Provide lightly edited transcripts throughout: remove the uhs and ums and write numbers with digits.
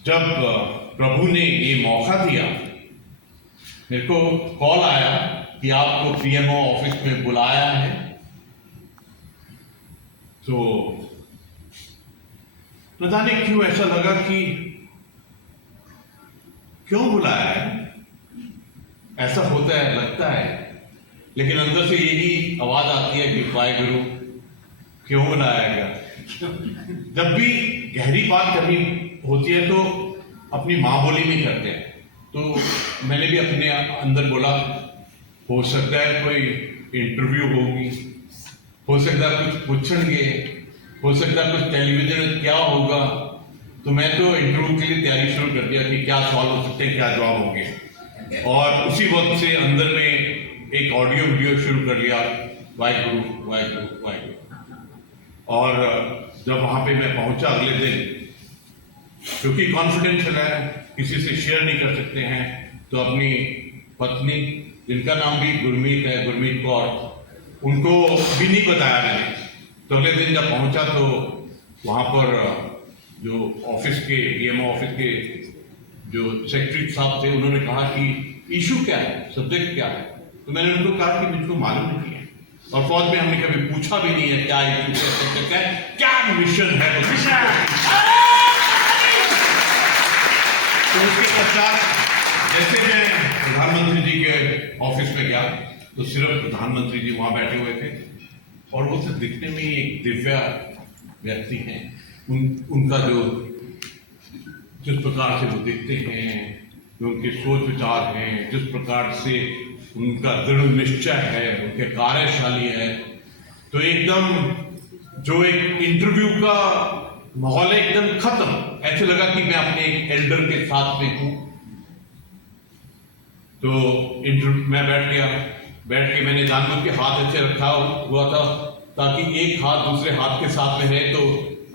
जब प्रभु ने ये मौका दिया, मेरे को कॉल आया कि आपको पीएमओ ऑफिस में बुलाया है, तो न जाने क्यों ऐसा लगा कि क्यों बुलाया है। ऐसा होता है, लगता है, लेकिन अंदर से यही आवाज आती है कि वाहिगुरु क्यों बुलाया गया। जब भी गहरी बात करनी होती है तो अपनी माँ बोली में करते हैं। तो मैंने भी अपने अंदर बोला, हो सकता है कोई इंटरव्यू होगी, हो सकता है कुछ पूछेंगे, हो सकता है कुछ टेलीविजन में क्या होगा। तो मैं तो इंटरव्यू के लिए तैयारी शुरू कर दिया कि क्या सवाल हो सकते हैं, क्या जवाब होंगे। और उसी वक्त से अंदर में एक ऑडियो वीडियो शुरू कर लिया, वाहिगुरु वाहिगुरु वाहिगुरु। और जब वहाँ पे मैं पहुँचा अगले दिन, क्योंकि कॉन्फिडेंशियल है, किसी से शेयर नहीं कर सकते हैं, तो अपनी पत्नी, जिनका नाम भी गुरमीत है, गुरमीत कौर, उनको भी नहीं बताया मैंने। तो अगले दिन जब पहुँचा तो वहाँ पर जो ऑफिस के पीएमओ ऑफिस के जो सेक्रेटरी साहब थे, उन्होंने कहा कि इशू क्या है, सब्जेक्ट क्या है। तो मैंने उनको कहा कि मुझको मालूम नहीं है, और फौज में हमने कभी पूछा भी नहीं है क्या इशू है, क्या मिशन है। तो उसके पश्चात जैसे मैं प्रधानमंत्री जी के ऑफिस में गया तो सिर्फ प्रधानमंत्री जी वहां बैठे हुए थे, और वो तो दिखने में ही एक दिव्य व्यक्ति हैं। उनका जो जिस प्रकार से वो दिखते हैं, जो उनके सोच विचार हैं, जिस प्रकार से उनका दृढ़ निश्चय है, उनके कार्यशाली है, तो एकदम जो एक इंटरव्यू का माहौल एकदम खत्म। ऐसे लगा कि मैं अपने एक एल्डर के साथ में हूं। तो मैं बैठ गया, बैठ के मैंने जानबूझ के हाथ ऐसे रखा हुआ था ताकि एक हाथ दूसरे हाथ के साथ में है, तो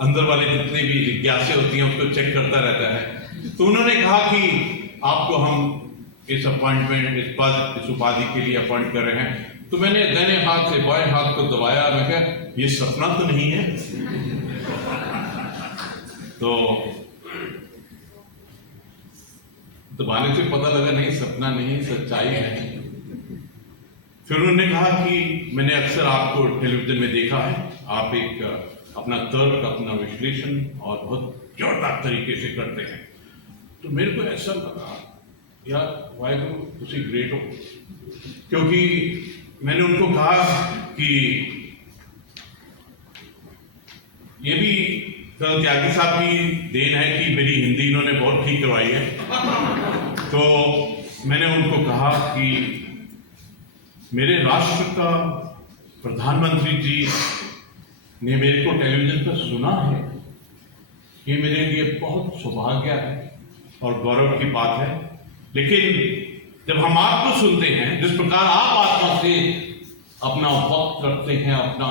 अंदर वाले जितने भी जिज्ञासे होती हैं उसको चेक करता रहता है। तो उन्होंने कहा कि आपको हम इस अपॉइंटमेंट, इस पद, इस उपाधि के लिए अपॉइंट कर रहे हैं। तो मैंने दाहिने हाथ से बाएं हाथ को दबाया, मैं कहा ये सपना तो नहीं है। तो दबाने से पता लगा नहीं, सपना नहीं, सच्चाई है। फिर उन्होंने कहा कि मैंने अक्सर आपको टेलीविजन में देखा है, आप एक अपना तर्क, अपना विश्लेषण और बहुत जोरदार तरीके से करते हैं। तो मेरे को ऐसा लगा यार वाहिगुरु तुसी ग्रेट हो, क्योंकि मैंने उनको कहा कि ये भी त्यागी साहब की देन है कि मेरी हिंदी इन्होंने बहुत ठीक करवाई है। तो मैंने उनको कहा कि मेरे राष्ट्र का प्रधानमंत्री जी ने मेरे को टेलीविजन पर सुना है, ये मेरे लिए बहुत सौभाग्य है और गौरव की बात है। लेकिन जब हम आपको सुनते हैं, जिस प्रकार आप आत्मा से अपना वक्त करते हैं, अपना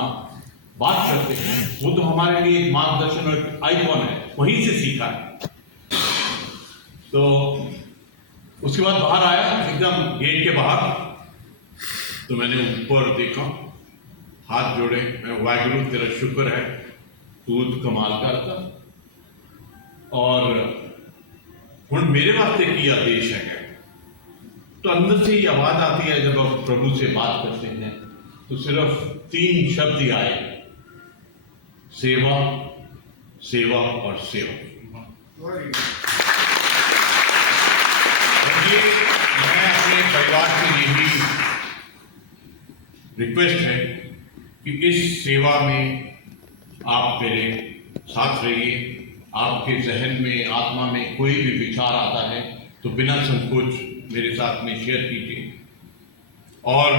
बात करते हैं, वो तो हमारे लिए एक मार्गदर्शन और आइकॉन है, वहीं से सीखा है। तो उसके बाद बाहर आया, एकदम गेट के बाहर, तो मैंने ऊपर देखा, हाथ जोड़े, मैं वाहिगुरु तेरा शुक्र है, तू तो कमाल करता, और हुण मेरे वास्ते की आदेश है। तो अंदर से ही आवाज आती है जब आप प्रभु से बात करते हैं, तो सिर्फ 3 शब्द ही आए, सेवा, सेवा और सेवा। ये मैं अपने परिवार से यही रिक्वेस्ट है कि इस सेवा में आप मेरे साथ रहिए। आपके जहन में, आत्मा में कोई भी विचार आता है तो बिना संकोच मेरे साथ में शेयर कीजिए। और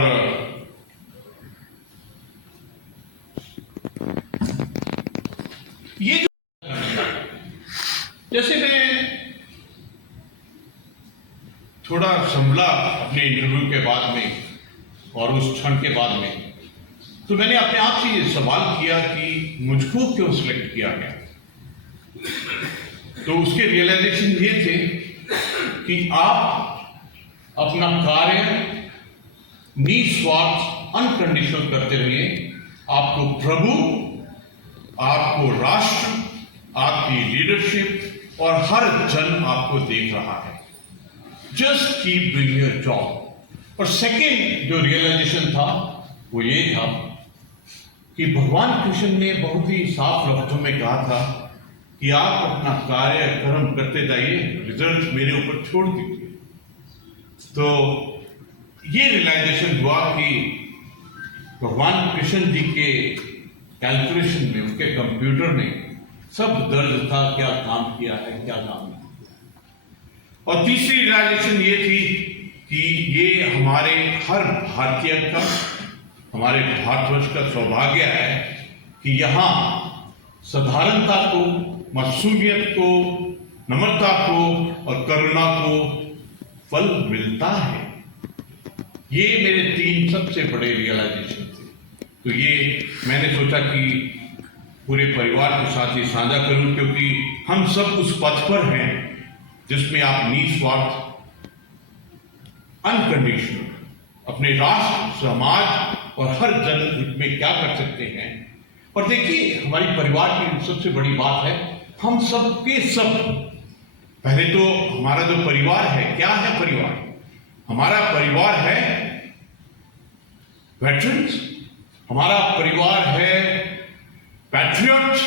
ये जो जैसे मैं थोड़ा संभला अपने इंटरव्यू के बाद में और उस क्षण के बाद में, तो मैंने अपने आप से ये सवाल किया कि मुझको क्यों सिलेक्ट किया गया। तो उसके रियलाइजेशन ये थे कि आप अपना कार्य निस्वार्थ अनकंडीशनल करते रहिए। आपको प्रभु, आपको राष्ट्र, आपकी लीडरशिप, और हर जन आपको देख रहा है। Just keep doing your job. और सेकेंड जो रियलाइजेशन था वो ये था कि भगवान कृष्ण ने बहुत ही साफ लफ्जों में कहा था कि आप अपना कार्य कर्म करते जाइए, रिजल्ट मेरे ऊपर छोड़ दीजिए। तो ये रियलाइजेशन हुआ कि भगवान कृष्ण जी के कैलकुलेशन में, उनके कंप्यूटर में सब दर्ज था, क्या काम किया है, क्या काम नहीं किया। और तीसरी रियलाइजेशन ये थी कि ये हमारे हर भारतीय का, हमारे भारतवर्ष का सौभाग्य है कि यहाँ साधारणता को, मासूमियत को, नम्रता को और करुणा को फल मिलता है। ये मेरे 3 सबसे बड़े रियलाइजेशन थे। तो ये मैंने सोचा कि पूरे परिवार के साथ ही साझा करूं, क्योंकि हम सब उस पथ पर हैं जिसमें आप निस्वार्थ, अनकंडीशनल अपने राष्ट्र, समाज और हर जन हित में क्या कर सकते हैं। और देखिए, हमारी परिवार की सबसे बड़ी बात है, हम सब के सब, पहले तो हमारा जो परिवार है, क्या है परिवार? हमारा परिवार है वेटरन्स, हमारा परिवार है पैट्रियट्स,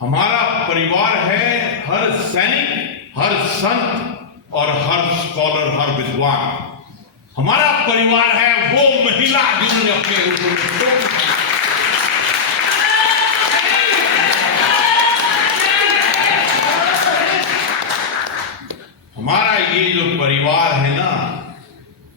हमारा परिवार है हर सैनिक, हर संत और हर स्कॉलर, हर विद्वान। हमारा परिवार है वो महिला जिन्होंने अपने ऊपर हमारा ये जो परिवार है ना,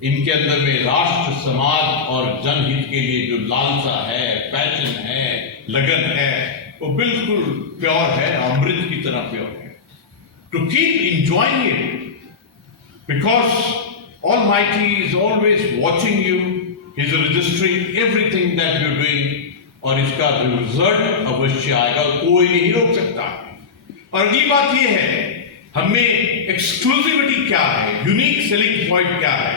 इनके अंदर में राष्ट्र, समाज और जनहित के लिए जो लालसा है, पैशन है, लगन है, वो बिल्कुल प्योर है, अमृत की तरह प्योर है। To keep enjoying it, because Almighty is always watching you, He is registering everything that you're doing, और इसका रिजल्ट अवश्य आएगा, कोई नहीं रोक सकता। और अगली बात ये है, हमें एक्सक्लूसिविटी क्या है, यूनिक सेलिंग पॉइंट क्या है।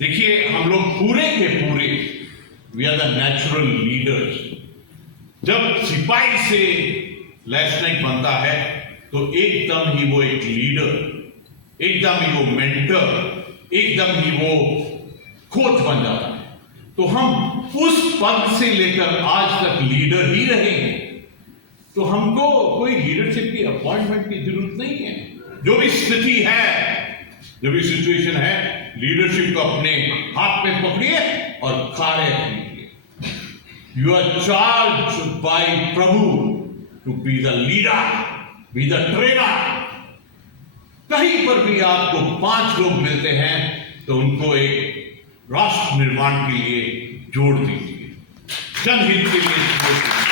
देखिए, हम लोग पूरे के पूरे we are the natural leaders. जब सिपाही से लेफ्टिनेंट बनता है तो एकदम ही वो एक लीडर, एकदम ही वो मेंटर, एकदम ही वो कोच बन जाता है। तो हम उस पद से लेकर आज तक लीडर ही रहे हैं। तो हमको कोई लीडरशिप की अपॉइंटमेंट की जरूरत नहीं है। जो भी स्थिति है, जो भी सिचुएशन है, लीडरशिप को अपने हाथ में पकड़िए और कार्य कीजिए। यू आर चार्ज बाय प्रभु to be the leader, be the trainer. कहीं पर भी आपको 5 लोग मिलते हैं तो उनको एक राष्ट्र निर्माण के लिए जोड़ दीजिए, जनहित के लिए जोड़ दीजिए।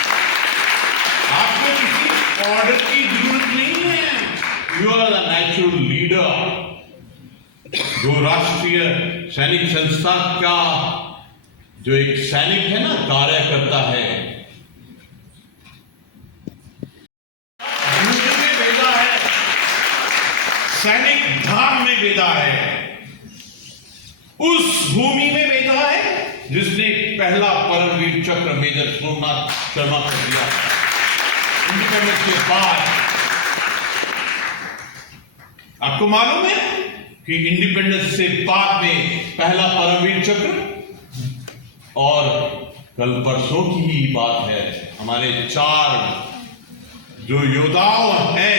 आपको किसी ऑर्डर की जरूरत नहीं है। You are the natural leader. जो राष्ट्रीय सैनिक संस्था का जो एक सैनिक है ना, कार्य करता है, सैनिक धाम में भेजा है, उस भूमि में भेजा है जिसने पहला परमवीर चक्र मेजर सोमनाथ शर्मा को दिया। इंडिपेंडेंस के बाद आपको मालूम है कि इंडिपेंडेंस से बाद में पहला परमवीर चक्र, और कल परसों की ही बात है, हमारे 4 जो योद्धाओं हैं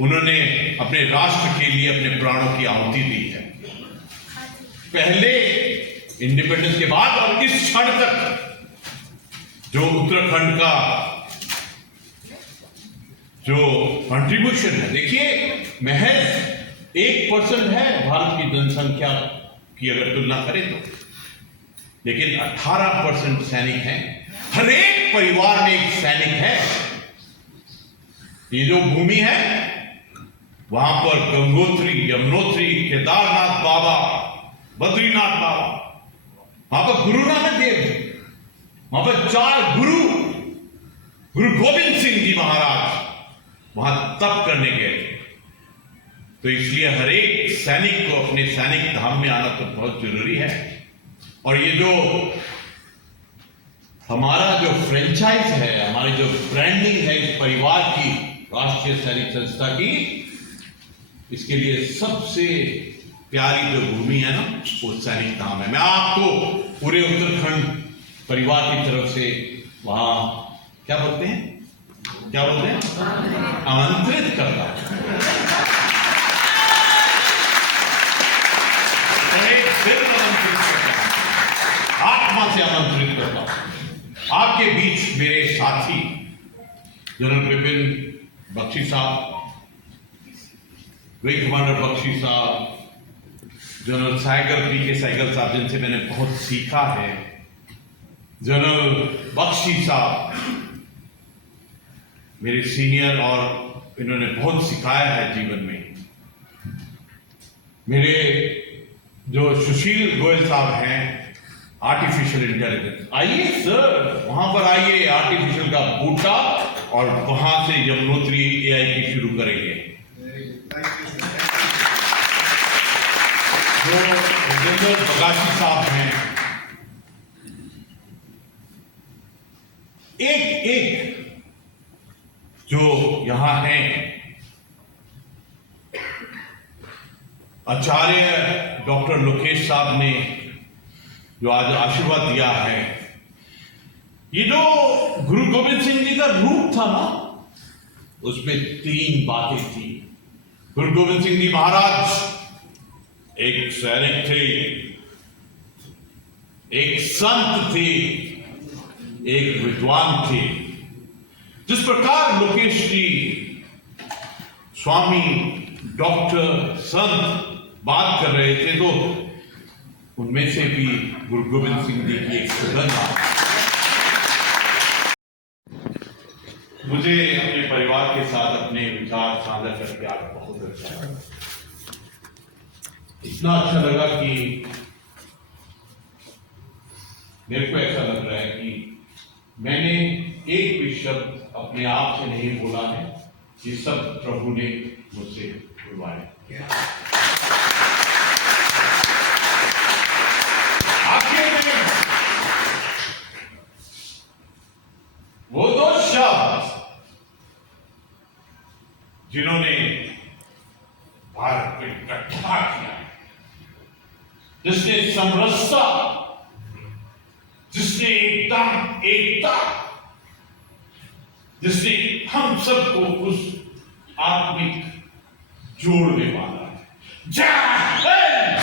उन्होंने अपने राष्ट्र के लिए अपने प्राणों की आहुति दी है। पहले इंडिपेंडेंस के बाद और इस क्षण तक जो उत्तराखंड का जो कंट्रीब्यूशन है, देखिए महज 1% है भारत की जनसंख्या की अगर तुलना करें तो, लेकिन 18% सैनिक हैं। हर एक परिवार में एक सैनिक है। ये जो भूमि है, वहां पर गंगोत्री, यमुनोत्री, केदारनाथ बाबा, बद्रीनाथ बाबा, वहां पर गुरु नानक देव, वहां पर 4 गुरु गोविंद सिंह जी महाराज वहां तप करने गए थे। तो इसलिए हर एक सैनिक को अपने सैनिक धाम में आना तो बहुत जरूरी है। और ये जो हमारा जो फ्रेंचाइज है, हमारी जो ब्रांडिंग है इस परिवार की, राष्ट्रीय सैनिक संस्था की, इसके लिए सबसे प्यारी जो भूमि है ना, वो सैनिक धाम है। मैं आपको पूरे उत्तराखंड परिवार की तरफ से वहां क्या बोलते हैं, आमंत्रित करता हूं। आत्मा से आमंत्रित करता हूं। आपके बीच मेरे साथी जनरल विपिन बख्शी साहब, विंग कमांडर बख्शी साहब, जनरल साइगर पी.के. साइगर साहब, जिनसे मैंने बहुत सीखा है, जनरल बख्शी साहब मेरे सीनियर और इन्होंने बहुत सिखाया है जीवन में। मेरे जो सुशील गोयल साहब हैं, आर्टिफिशियल इंटेलिजेंस, आइए सर वहां पर आइए, आर्टिफिशियल का बूटा, और वहां से यमुनोत्री AI की शुरू करेंगे। जो जनरल बगासी साहब हैं, एक जो यहां हैं, आचार्य डॉक्टर लोकेश साहब ने जो आज आशीर्वाद दिया है, ये जो गुरु गोविंद सिंह जी का रूप था ना, उसमें 3 बातें थी। गुरु गोविंद सिंह जी महाराज एक सैनिक थे, एक संत थे, एक विद्वान थे। जिस प्रकार लोकेश जी स्वामी, डॉक्टर, संत बात कर रहे थे, तो उनमें से भी गुरु गोविंद सिंह जी की एक सुगंध आ। मुझे अपने परिवार के साथ अपने विचार साझा करके आज बहुत अच्छा लगा। इतना अच्छा लगा कि मेरे को ऐसा लग रहा है कि मैंने एक भी शब्द अपने आप से नहीं बोला है, ये सब प्रभु ने मुझसे बुलवाया। वो 2 शब्द जिन्होंने भारत को इकट्ठा किया, जिसने समरसता, जिसने एकता, जिसने हम सबको उस आत्मिक जोड़ में बांधा है। जय हिंद।